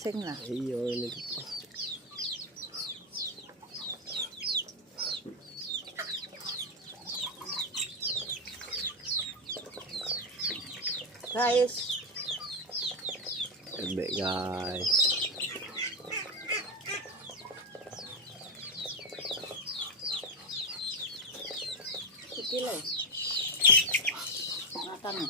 Sing na. Iyo ni. Guys, Ebe guys. kikilay. Mata na.